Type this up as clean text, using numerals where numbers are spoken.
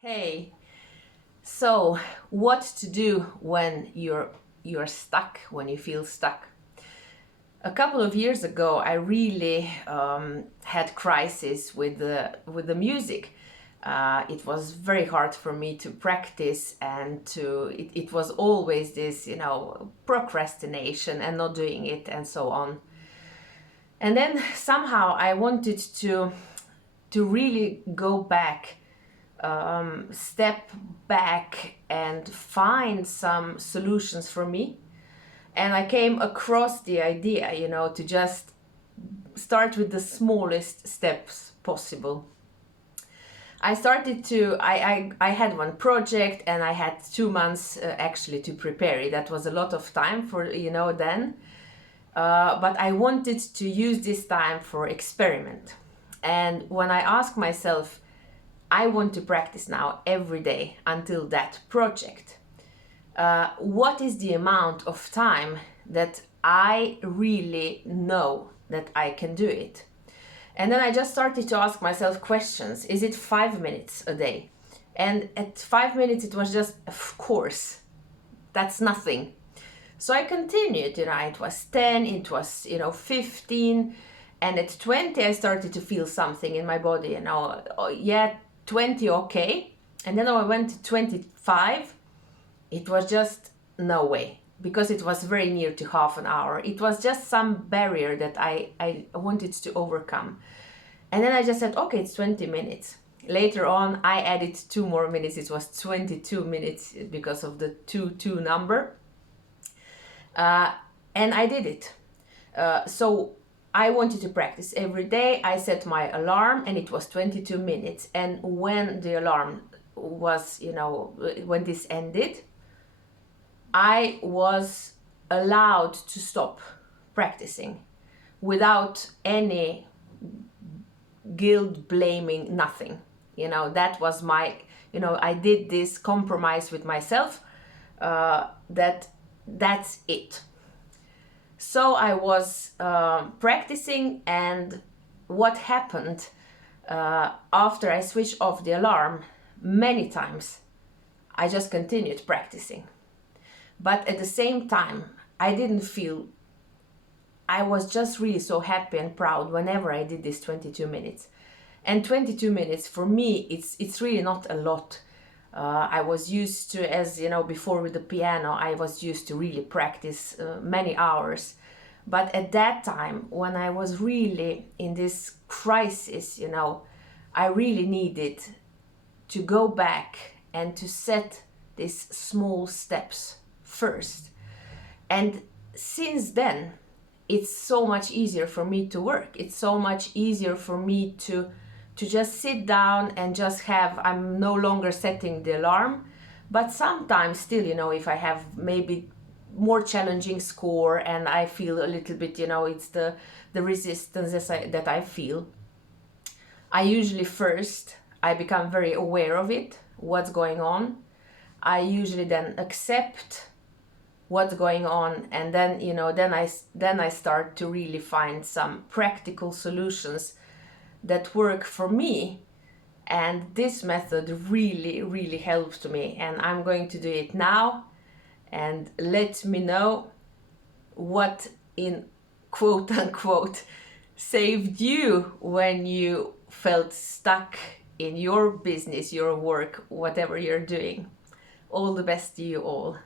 Hey, so what to do when you're stuck, when you feel stuck? A couple of years ago, I really had crisis with the music. It was very hard for me to practice, and it was always this, procrastination and not doing it and so on. And then somehow I wanted to really go back, step back and find some solutions for me. And I came across the idea, to just start with the smallest steps possible. I had one project and I had 2 months actually to prepare it. That was a lot of time for, then. But I wanted to use this time for experiment. And when I asked myself, I want to practice now every day until that project. What is the amount of time that I really know that I can do it? And then I just started to ask myself questions. Is it 5 minutes a day? And at 5 minutes, it was just, of course, that's nothing. So I continued, it was 10, it was, 15. And at 20, I started to feel something in my body, 20, okay. And then when I went to 25, it was just no way, because it was very near to half an hour. It was just some barrier that I wanted to overcome. And then I just said, okay, it's 20 minutes. Later on, I added 2 more minutes. It was 22 minutes because of the 2 number. And I did it. So I wanted to practice every day. I set my alarm and it was 22 minutes. And when the alarm was, when this ended, I was allowed to stop practicing without any guilt, blaming, nothing. That was my, I did this compromise with myself, that's it. So I was practicing, and what happened after I switched off the alarm many times, I just continued practicing. But at the same time, I was just really so happy and proud whenever I did this 22 minutes. And 22 minutes for me, it's really not a lot. I was used to, as before with the piano, I was used to really practice many hours. But at that time, when I was really in this crisis, I really needed to go back and to set these small steps first. And since then, it's so much easier for me to work. It's so much easier for me to just sit down and just I'm no longer setting the alarm. But sometimes still, if I have maybe more challenging score and I feel a little bit, it's the resistance that I feel. I usually first, I become very aware of it, what's going on. I usually then accept what's going on, and then then I start to really find some practical solutions that work for me. And this method really, really helped me, and I'm going to do it now. And let me know what, in quote unquote, saved you when you felt stuck in your business, your work, whatever you're doing. All the best to you all.